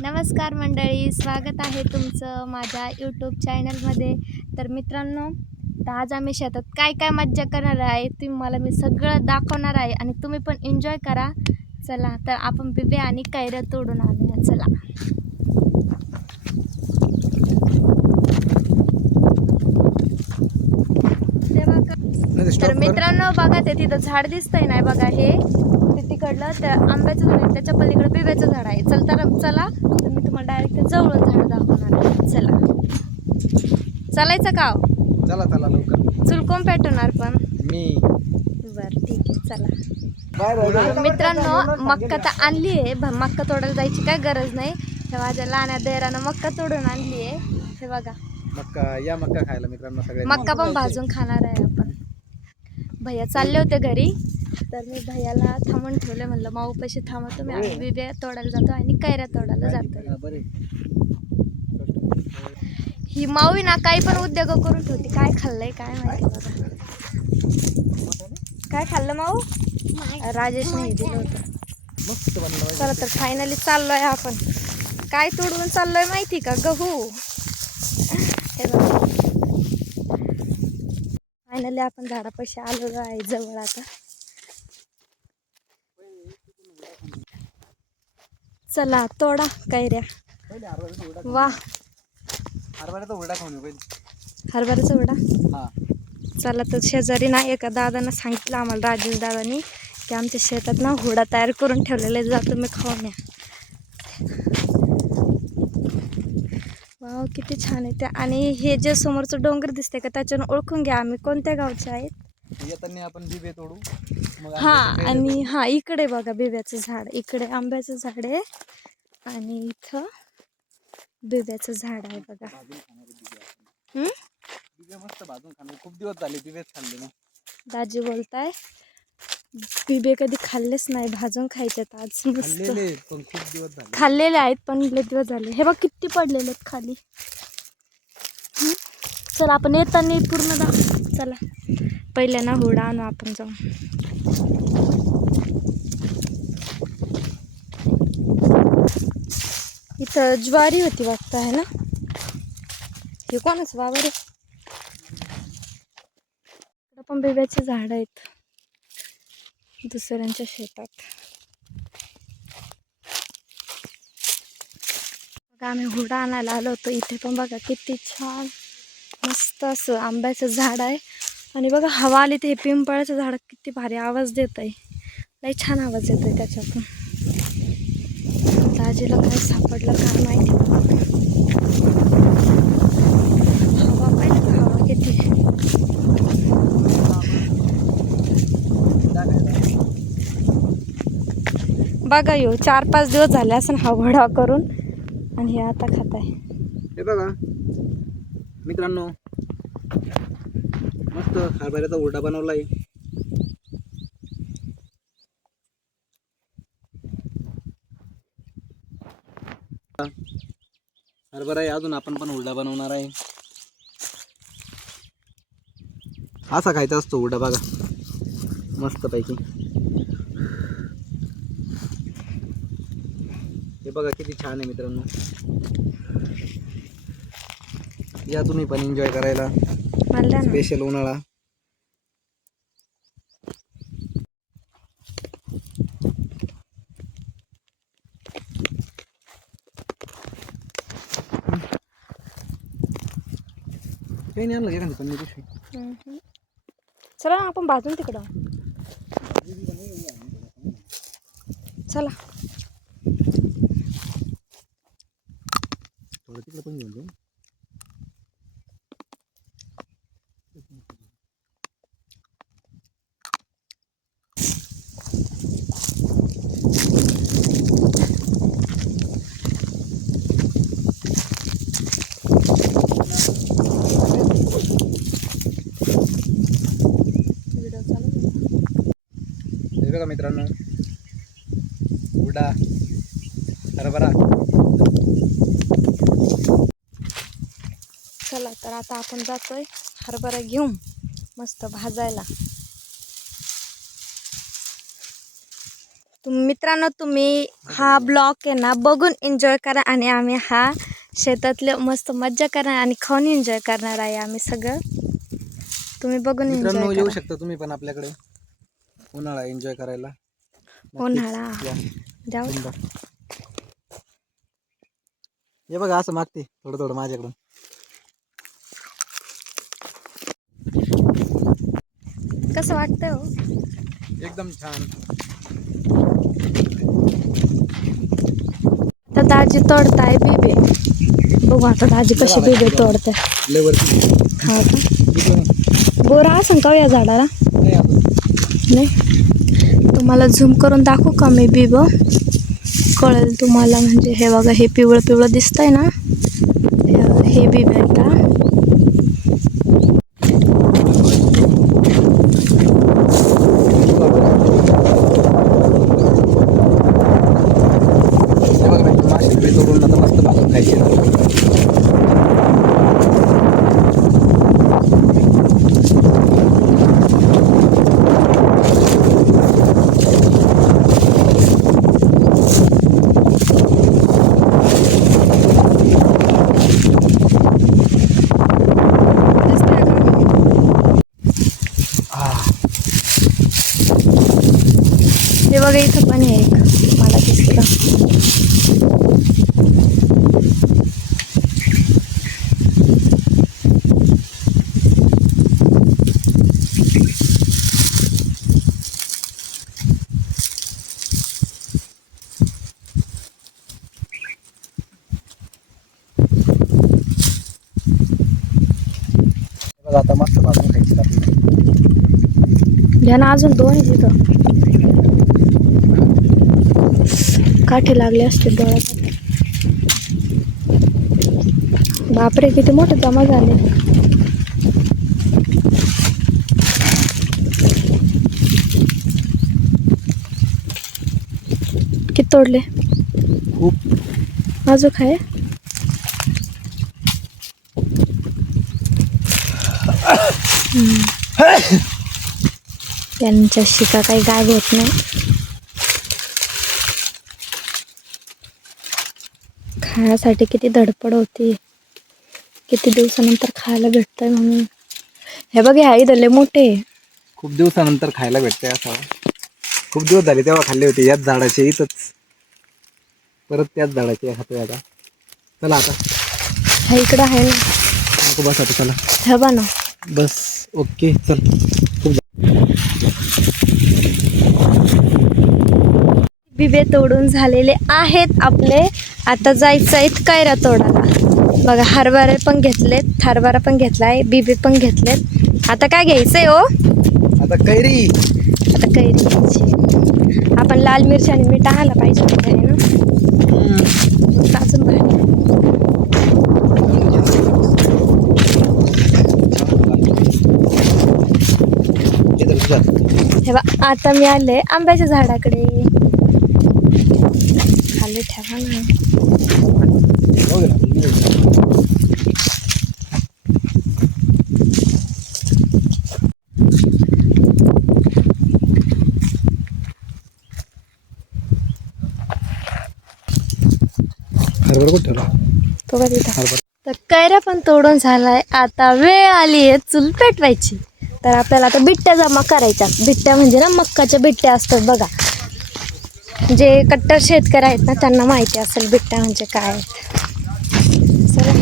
नमस्कार मंडळी, स्वागत आहे तुमचं माझ्या यूट्यूब चॅनलमध्ये. तर मित्रांनो, तर आज आम्ही शेतात काय काय मज्जा करणार आहे तुम्हाला मी सगळं दाखवणार आहे आणि तुम्ही पण एन्जॉय करा. चला तर आपण बिबे आणि कैऱ्या तोडून आणूया. चला तर मित्रांनो बघा, ते तिथं झाड दिसतंय नाही बघा, हे तिकडलं त्या आंब्याचं झाड आहे, त्याच्या पलीकडे बिब्याचं झाड आहे. चला तर मी तुम्हाला डायरेक्ट जवळ झाड दाखवणार आहे. चला चालायचं का? चला चला लवकर. चूल कोण पेटवणार पण? मी. बरं ठीक आहे, चला. मित्रांनो मक्का तर आणली आहे, मक्का तोडायला जायची काय गरज नाही. हे माझ्या लहान्या देरानं मक्का तोडून आणली आहे. हे बघा मक्का खायला मित्रांनो सगळे. मक्का पण भाजून खाणार आहे आपण. भैया चालले होते घरी, तर मी भैयाला थांबून ठेवले, म्हणलं माऊ पैसे थांबा तुम्ही, आम्ही बिब्या तोडायला जातो आणि कैऱ्या तोडायला जातो. ही माऊ ना काही पण उद्योग करून ठेवते. काय खाल्लंय काय माहिती बघा. काय खाल्लं माऊ? राजेशने हे दिलं होतं. चला तर फायनली चाललोय आपण. काय तोडून चाललोय माहिती का? गहू. हे बघा, फायनली आपण झाडापाशी आलेलो आहे जवळ. आता चला तोडा कैऱ्या. वा, हरभऱ्याचा हुरडा खाऊन पहिले. हरभऱ्याचा हुरडा. हा चला तर शेजारी ना एका दादानं सांगितलं आम्हाला, राजेश दादानी, की आमच्या शेतात ना हुरडा तयार करून ठेवलेला आहे, जा तुम्ही खाऊन या. वाव किती छान आहे त्या. आणि हे जे समोरचं डोंगर दिसते का, त्याच्यानं ओळखून घ्या आम्ही कोणत्या गावचे आहेत. येताना आपण बिबे तोडू. हा, आणि हा इकडे बघा बिब्याचं झाड, इकडे आंब्याचं झाड आहे आणि इथं बिब्याचं झाड आहे बघा. बिबे मस्त भाजून खाणे. खूप दिवस झाले बिबेच खाल्ले ना. दाजी बोलताय बिबे कधी खाल्लेच नाही, भाजून खायचे आज मस्त. पण खूप दिवस झाले. खाल्लेले आहेत पण लय दिवस झाले. हे बघ किती पडलेले आहेत खाली. चला आपण येताना पूर्ण चला पहिले ना हुरडा आणू आपण जाऊन. इथं ज्वारी होती वाटतं आहे ना. हे कोणाच बाबा रे. इकडं पण बिब्याचे झाड आहेत दुसऱ्यांच्या शेतात. बघा आम्ही हुरडा आणायला आलो होतो. इथे पण बघा किती छान मस्त असं आंब्याचं झाड आहे. आणि बघा हवा आली तर हे पिंपळाचं झाड किती भारी आवाज देत आहे. लई छान आवाज येतोय त्याच्यातून. दाजीला काय सापडलं काय माहिती. हवा पाहिजे का, हवा किती. बघा येऊ 4-5 दिवस झाले असं हा वडा करून, आणि हे आता खात आहे. हे बघा मित्रांनो, मस्त हरभऱ्याचा हुरडा बनवलाय. हरभरा आहे, अजून आपण पण हुरडा बनवणार आहे. असा खायचा असतो हुरडा बघा, मस्त पैकी. हे बघा किती छान आहे मित्रांनो. या तुम्ही पण एन्जॉय करायला. स्पेशल उन्हाळा. काही नाही आणलं एखादी पण पिशवी. चला आपण बाजून तिकडं. चला थोडं तिकडं पण घेऊन जाऊ. हे बघा मित्रांनो, हुरडा हरभरा. चला तर आता आपण जातोय हरभरा घेऊन मस्त भाजायला. मित्रांनो तुम्ही हा ब्लॉग आहे ना बघून एन्जॉय करा आणि आम्ही हा शेतातले मस्त मज्जा करणार आणि खाऊन एन्जॉय करणार आहे आम्ही सगळं. तुम्ही बघून मित्रांनो एन्जॉय येऊ करा. शकता तुम्ही पण आपल्याकडे उन्हाळा एन्जॉय करायला. नक्कीच उन्हाळा या. जाऊ. बिनधास्त. हे बघा असं मागते थोडं थोडं माझ्याकडून. कसं वाटतं हो? एकदम छान. तर दाजी तोडताय बिबे. बघू आता दाजी कशी बिबे तोडते. लेवरती हा का? बोरा असं का या झाडाला? नाही तुम्हाला झूम करून दाखवू का मी बिब, कळेल तुम्हाला. म्हणजे हे बघा हे पिवळं पिवळं दिसतंय ना, हे बिब आहे का. मासे तोडून आता मस्त भाजून खायचे. हे बघा इथं पण आहे एक, मला दिसलं. आता मस्त भाजून खायची आपली. घ्या ना अजून दोन आहे तिथं. काठे लागले असते डोळ्यात. बापरे किती मोठे जमा झाले. किती तोडले? खूप. अजून काय? त्यांच्या शिका काही गायब होत नाही. खाण्यासाठी किती धडपड होती, किती दिवसानंतर खायला भेटतंय म्हणून. हे बघ ह्या इथं लय मोठे. खूप दिवसानंतर खायला भेटतंय असं. खूप दिवस झाले तेव्हा खाल्ले होते याच झाडाचे इथंच. परत त्याच झाडाचे खातोय आता. चला आता हा इकडं आहे ना. नको बस आता चला. हे बघ ना. बस ओके चल. बिबे तोडून झालेले आहेत आपले. आता जायचं आहे कैऱ्या तोडायला. बघा हरभरे पण घेतलेत, हरभरा पण घेतलाय, बिबे पण घेतलेत. आता काय घ्यायचंय हो? आता कैरी. आता कैरी घ्यायची. आपण लाल मिरची आणि मीठ आणायला पाहिजे होते ना. अजून भारी. हे बघ आता मी आले आंब्याच्या झाडाकडे. खाली ठेवा ना. हरभरा कुठं ठेवला? तो का तिथं. तर कैऱ्या पण तोडून झालाय. आता वेळ आली आहे चूल पेटवायची. तर आपल्याला आता बिट्ट्या जमा करायच्या. बिट्ट्या म्हणजे ना मक्काच्या बिट्ट्या असतात बघा. जे कट्टर शेतकरी आहेत ना त्यांना माहिती असेल बिट्ट्या म्हणजे काय आहेत. चला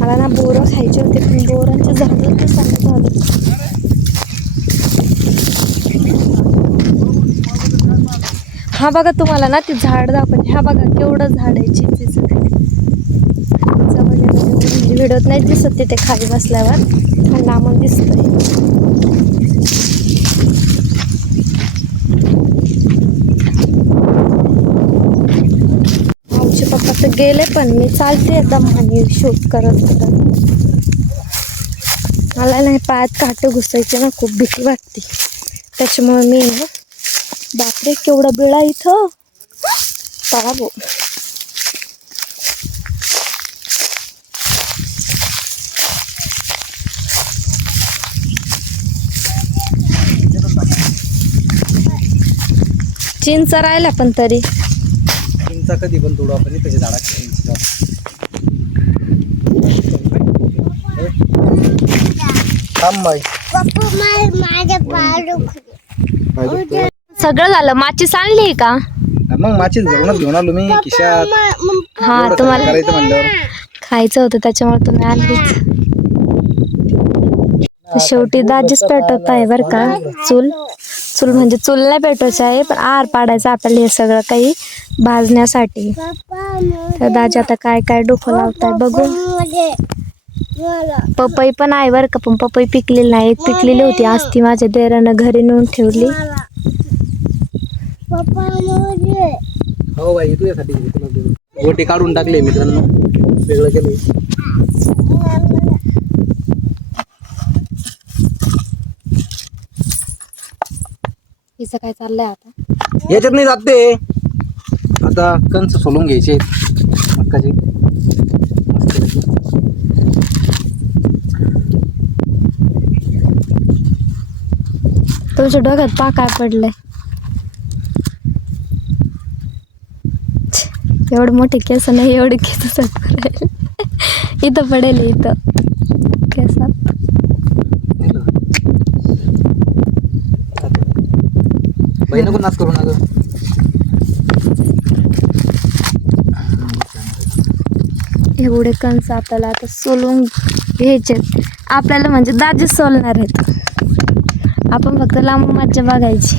मला ना बोरं खायचे होते पण बोरांचे झाडं ते चांगलं झालं. हा बघा तुम्हाला ना ते झाड दाखवते. हा बघा केवढं झाड आहे चिंचेचं. म्हणजे व्हिडिओत नाही दिसत तिथे खाली बसल्यावर, पण लांबून दिसतंय. आमचे पप्पा तर गेले पण मी चालते एकदम आणि शूट करत करत. मला नाही पायात काटे घुसायचे ना, खूप भीती वाटते. त्याच्यामुळे मी ना बापरे केवढा बिळा इथं बाबो. चिंच राहिला पण तरी चिंचा कधी पण तोडू आपण त्याच्या झाडाची चिंच. थांब बाई. सगळं झालं. माचीस आणली का? मग माचीच घरूनच घेऊन आलो मी खिशात. हा एवढं तुम्हाला करायचं म्हणल्यावर खायचं होतं त्याच्यामुळे तुम्ही आणलीच. शेवटी दाजीच पेटवत आहे बरं का. चूल चूल म्हणजे चूल नाही पेटवायचं आहे पण आहार पाडायचं आपल्याला हे सगळं काही भाजण्यासाठी. तर दाजी आता काय काय डोकं लावताय बघू. पपई पण आहे बरं का पण पपई पिकलेली नाही. पिकलेली होती आज ती माझ्या देरानं घरी नेऊन ठेवली. हो बाई तुझ्यासाठी गोटी काढून टाकले मित्रांनो. वेगळं केलं. हिचं काय चाललंय आता. याच्यात नाही जाते. आता कंच सोलून घ्यायचे मक्काचे. तुमच्या डोक्यात पा काय पडलंय. एवढे मोठे केस नाही. एवढे केस पडेल इथं पडेल इथं केसात. बाई नको नाच करू ना गं. एवढे कंस आपल्याला आता सोलून घ्यायचे. आपल्याला म्हणजे दाजी सोलणार आहेत. आपण फक्त लांब मज्जा बघायची.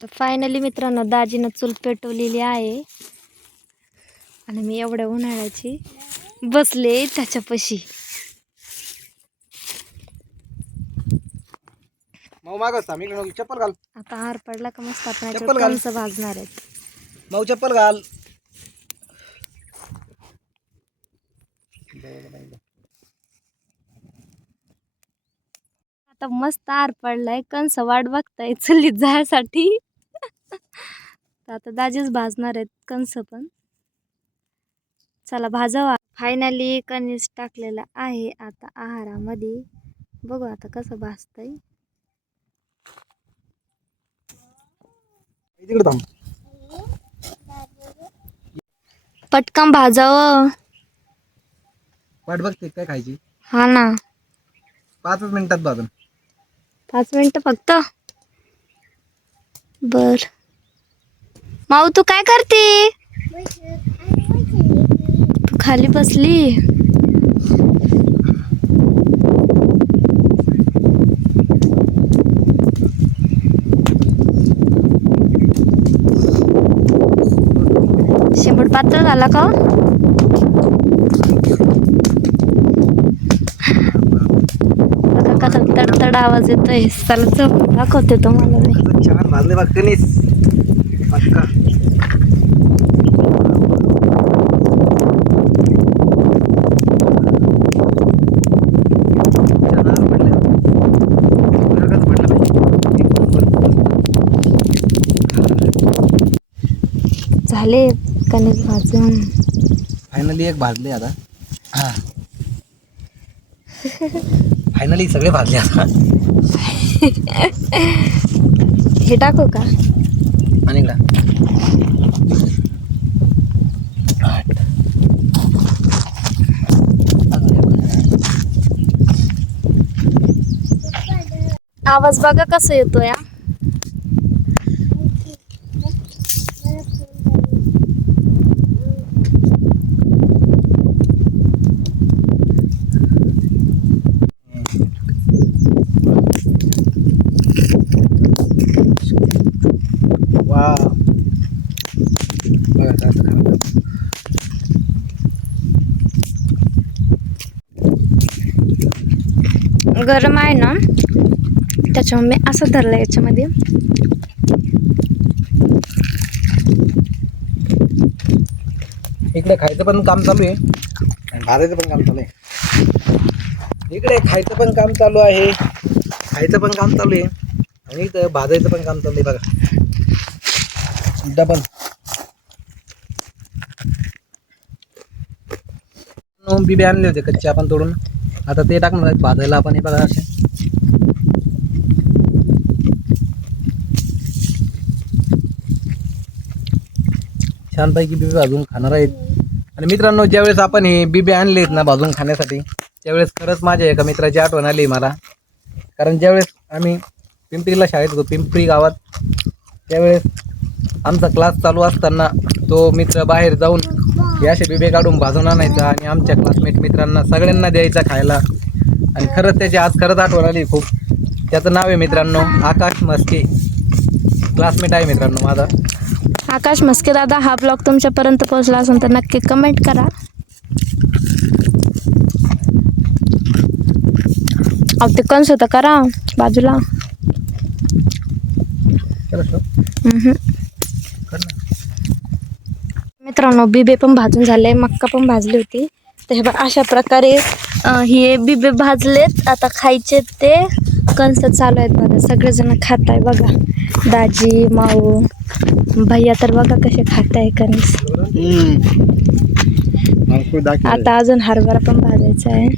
तर फायनली मित्रांनो दाजीनं चूल पेटवलेली आहे आणि मी एवढ्या उन्हाळ्याची बसले त्याच्यापाशी. मऊ मागच थांब. इकडे चप्पल घाल. आता हार पडला का मस्त आपण चप्पल घाल. कंस भाजणार आहेत. मऊ चप्पल घाल. आता मस्त हार पडलाय. कंस वाट बघताय चुलीत जायसाठी. तर आता दाजीच भाजणार आहेत कंस पण. चला भाजावा. फायनली कणीस टाकलेला आहे आता आहारामध्ये. बघू आता कसं भाजतंय. तिकडे थांब. पटकन भाजावं. वाट बघते काय खायची. हा ना 5 मिनिटात भाजून. 5 मिनिटं फक्त. बर माऊ तू काय करते. तू खाली बसली. शेंबूड पातळ झाला का. बघा कसा तडतड आवाज येतोय. चला झोप दाखवते तुम्हाला मी. छान भाजले बघ कणीस. पक्का. झाले कणीस भाजून. फायनली एक भाजले आता. फायनली सगळे भाजले आता. हे टाकू का. आणि इकडं. आवाज बघा कसं येतोय. वा बघा आता खरं. गरम आहे ना त्याच्यामुळे मी असं धरलं याच्यामध्ये. इकडे खायचं पण काम चालू आहे आणि भाजायचं पण काम चालू आहे. इकडे खायचं पण काम चालू आहे. खायचं पण काम चालू आहे. आणि इथं भाजायचं पण काम चाललंय बघा. डबल बिबे आणले होते कच्चे आपण तोडून. आता ते टाकणार आहेत भाजायला आपण. हे बघा असे छानपैकी बिबे भाजून खाणार आहेत. आणि मित्रांनो, ज्यावेळेस आपण हे बिबे आणलेत ना भाजून खाण्यासाठी, त्यावेळेस खरंच माझ्या एका मित्राची आठवण आली मला. कारण ज्यावेळेस आम्ही पिंपरीला शाळेत होतो, पिंपरी गावात, त्यावेळेस आमचा क्लास चालू असताना तो मित्र बाहेर जाऊन हे असे बिबे काढून भाजून आणायचा आणि आमच्या क्लासमेट मित्रांना सगळ्यांना द्यायचा खायला. आणि खरंच त्याची आज खरंच आठवण आली खूप. त्याचं नाव आहे मित्रांनो आकाश मस्के. क्लासमेट आहे मित्रांनो माझा. आकाश मस्के दादा, हा ब्लॉग तुमच्यापर्यंत पोहोचला असेल तर नक्की कमेंट करा. अहो ते कंस होतं करा बाजूला. मित्रांनो, बिबे पण भाजून झाले, मक्का पण भाजली होती. तर हे बघ अशा प्रकारे हे बिबे भाजलेत. आता खायचे ते कंस चालू आहेत बघा. सगळेजण खात आहे बघा. दाजी, माऊ, भैया तर बघा कसे खात आहे कणस. आता अजून हरभरा पण भाजायचा आहे.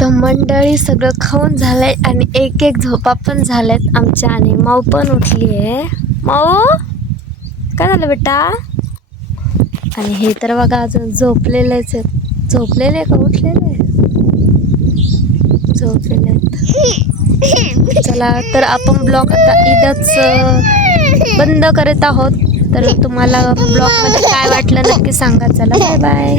तर मंडळी सगळं खाऊन झालंय आणि एक एक झोपा पण झाल्यात आमच्या. आणि माऊ पण उठली आहे. माऊ काय झालं बेटा? आणि हे तर बघा अजून झोपलेलेच आहेत. झोपलेले का उठलेले? झोपलेले आहेत. चला तर आपण ब्लॉग आता इथंच बंद करत आहोत. तर तुम्हाला ब्लॉगमध्ये काय वाटलं नक्की सांगा. चला बाय बाय.